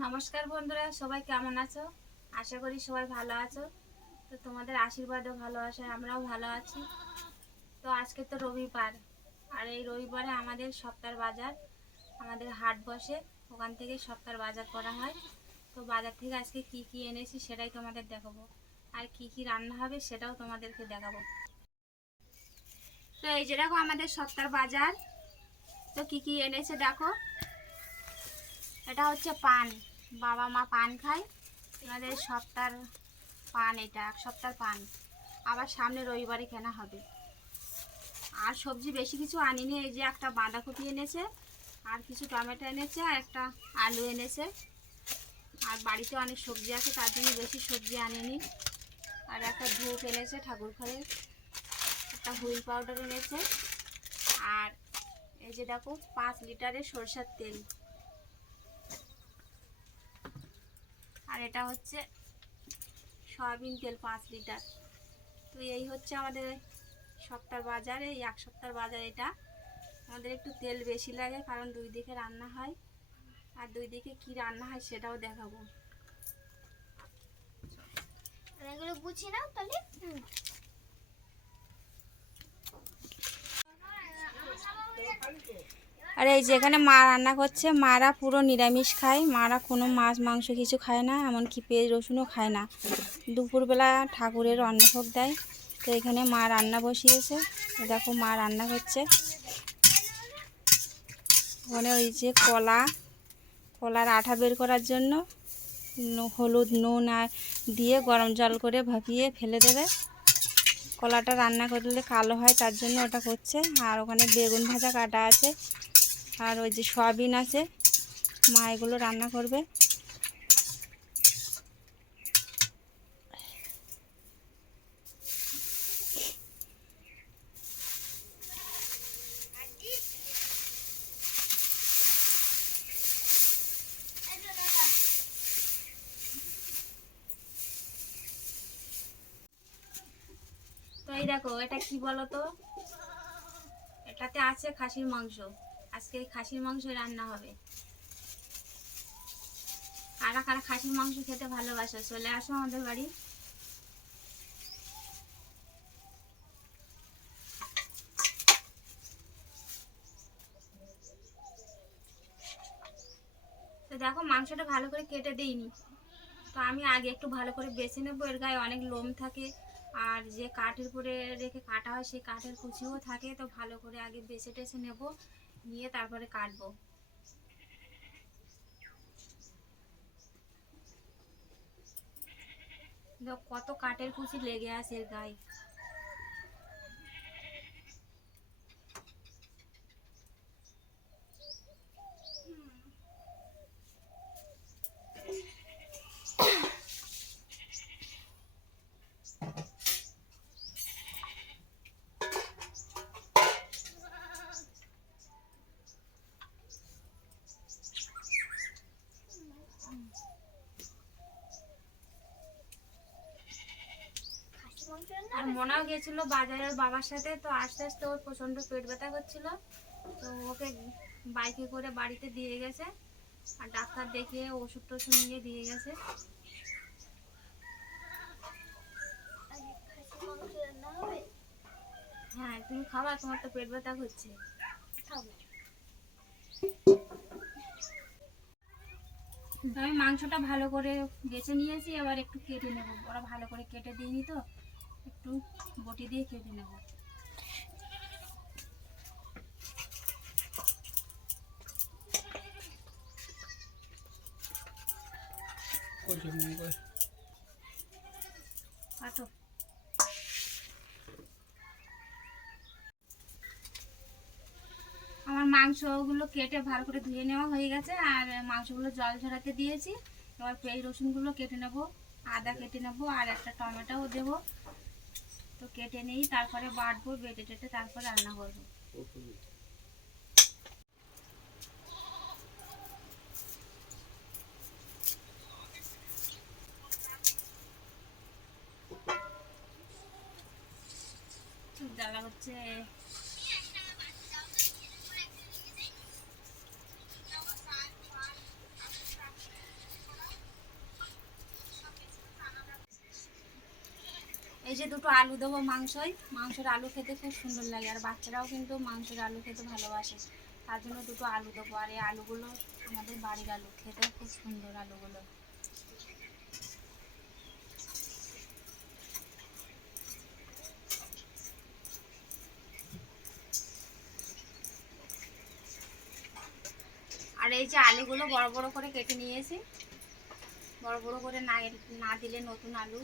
নমস্কার বন্ধুরা, সবাই কেমন আছো? আশা করি সবাই ভালো আছো। তো তোমাদের আশীর্বাদে ভালো আছো আমরাও ভালো আছি। তো আজকে তো রবিবার, আর এই রবিবারে আমাদের সপ্তাহ বাজার, আমাদের হাট বসে, ওখান থেকে সপ্তাহ বাজার করা হয়। তো বাজার থেকে আজকে কি কি এনেছি সেটাই তোমাদের দেখাবো। আর কি কি রান্না হবে সেটাও তোমাদেরকে দেখাবো। তো এই যে দেখো আমাদের সপ্তাহ বাজার। তো কি কি এনেছে দেখো। এটা হচ্ছে পান। বাবা মা পান খায়। আমাদের সপ্তাহ পান এটা, এক সপ্তাহ পান। আবার সামনে রবিবারে কেনা হবে। আর সবজি বেশি কিছু আনিনি, এই যে একটা বাঁধাকপি এনেছে, আর কিছু টমেটো এনেছে, আর একটা আলু এনেছে। আর বাড়িতে অনেক সবজি আছে, তার জন্য বেশি সবজি আনিনি। আর একটা ধূপ এনেছে ঠাকুর ঘরে। একটা হুইল পাউডার এনেছে। আর এই যে দেখো, পাঁচ লিটারের সরষের তেল। আর এটা হচ্ছে সয়াবিন তেল পাঁচ লিটার। তো এই হচ্ছে আমাদের সপ্তাহ বাজার, এই এক সপ্তাহ বাজার এটা। আমাদের একটু তেল বেশি লাগে, কারণ দুই দিকে রান্না হয়। আর দুই দিকে কি রান্না হয় সেটাও দেখাবো। এগুলো গুছিয়ে নাও তাহলে। আর এই যেখানে মা রান্না করছে, মারা পুরো নিরামিষ খায়, মারা কোনো মাছ, মাংস কিছু খায় না, এমনকি পেঁয়াজ রসুনও খায় না। দুপুরবেলা ঠাকুরের অন্নভোগ দেয়, তো এখানে মা রান্না বসিয়েছে। দেখো মা রান্না করছে। ওখানে ওই যে কলা, কলার আঠা বের করার জন্য হলুদ, নুন আর দিয়ে গরম জল করে ভাপিয়ে ফেলে দেবে। কলাটা রান্না করলে কালো হয়, তার জন্য ওটা করছে। আর ওখানে বেগুন ভাজা কাটা আছে। আর ওই যে সয়াবিন আছে, মা এগুলো রান্না করবে। দেখো, এটা কি বলো তো এটাতে আছে খাসির মাংস। আজকে খাসির মাংস রান্না হবে। কারা কারা খাসির মাংস খেতে ভালোবাসো, চলে আসো আমাদের বাড়ি। তো দেখো, মাংসটা ভালো করে কেটে দিইনি। তো আমি আগে একটু ভালো করে বেছে নেব, এর গায়ে অনেক লোম থাকে। আর যে কাঠের উপরে রেখে কাটা হয়, সেই কাঠের কুচিও থাকে। তো ভালো করে আগে বেছে টেছে নেব। নিয়ে তারপরে কাটবো। কত কাঠের কুচি লেগে আছে গায়ে খাসি মাংস রান্না আর মনাও গেছিল বাজারের বাবার সাথে, তো আস্তে আস্তে ওর প্রচণ্ড পেট ব্যথা করছিল। তো ওকে বাইকে করে বাড়িতে দিয়ে গেছে, আর ডাক্তার দেখিয়ে ওষুধ টষুধ নিয়ে দিয়ে গেছে। হ্যাঁ তুমি খাবা, তোমার তো পেট ব্যথা তো আমি মাংসটা ভালো করে বেছে নিয়েছি, এবার একটু কেটে নেব। ওরা ভালো করে কেটে দিইনি তো। একটু বটি দিয়ে কেটে নেব। কাটো আমার মাংসগুলো কেটে ভালো করে ধুয়ে নেওয়া হয়ে গেছে আর মাংসগুলো জল ঝরাতে দিয়েছি। এবার পেঁয়াজ রসুনগুলো কেটে নেব আদা কেটে নেব আর একটা টমেটোও দেব। তো কেটে নেই তারপরে বাটবো বেটে টেটে তারপরে রান্না করব। জ্বালা হচ্ছে। এই যে দুটো আলু দেবো মাংসই। মাংসের আলু খেতে খুব সুন্দর লাগে, আর বাচ্চারাও কিন্তু মাংসের আলু খেতে ভালোবাসে। তার জন্য দুটো আলু দেবো, আর এই আলুগুলো আমাদের বাড়ির আলু, খেতেও খুব সুন্দর আলুগুলো। আর এই যে আলুগুলো বড় বড় করে কেটে নিয়েছি। বড় বড় করে না না দিলে নতুন আলু।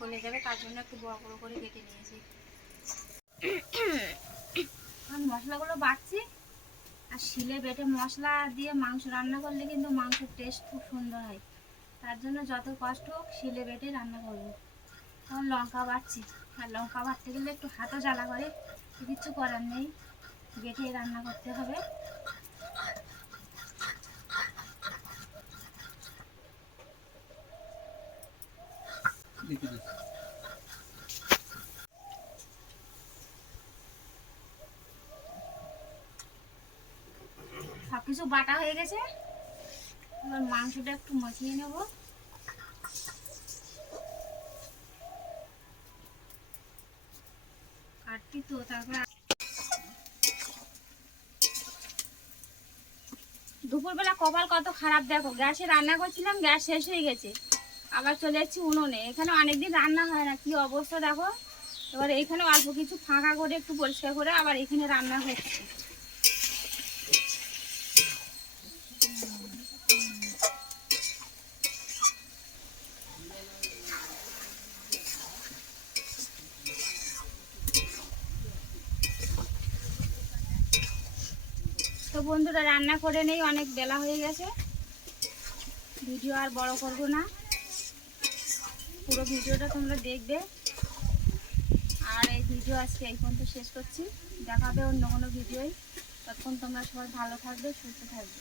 গলে যাবে, তার জন্য একটু বড় বড় করে কেটে নিয়েছি। আর মশলাগুলো বাটছি আর শিলে বেটে মশলা দিয়ে মাংস রান্না করলে কিন্তু মাংসের টেস্ট খুব সুন্দর হয়। তার জন্য যত কষ্ট হোক শিলে বেটে রান্না করব। তখন লঙ্কা বাটছি আর লঙ্কা বাটতে গেলে একটু হাতও জ্বালা করে কিচ্ছু করার নেই। বেটে রান্না করতে হবে। সব কিছু বাটা হয়ে গেছে। এবার মাংসটা একটু মচিয়ে নেব। কাটতি তো, তারপর দুপুরবেলা কপাল কত খারাপ, দেখো, গ্যাসে রান্না করছিলাম, গ্যাস শেষ হয়ে গেছে। আবার চলে যাচ্ছি উনুনে। এখানে অনেকদিন রান্না হয় না, কি অবস্থা দেখো? এবার এখানে অল্প কিছু ফাঁকা করে একটু পরিষ্কার করে আবার এখানে রান্না হচ্ছে। তো বন্ধুরা, রান্না করে নেই, অনেক বেলা হয়ে গেছে। ভিডিও আর বড় করব না। পুরো ভিডিওটা তোমরা দেখবে। আর এই ভিডিও আজকে এই পর্যন্ত শেষ করছি। দেখাবে অন্য কোনো ভিডিওই ততক্ষণ তোমরা সবাই ভালো থাকবে, সুস্থ থাকবে।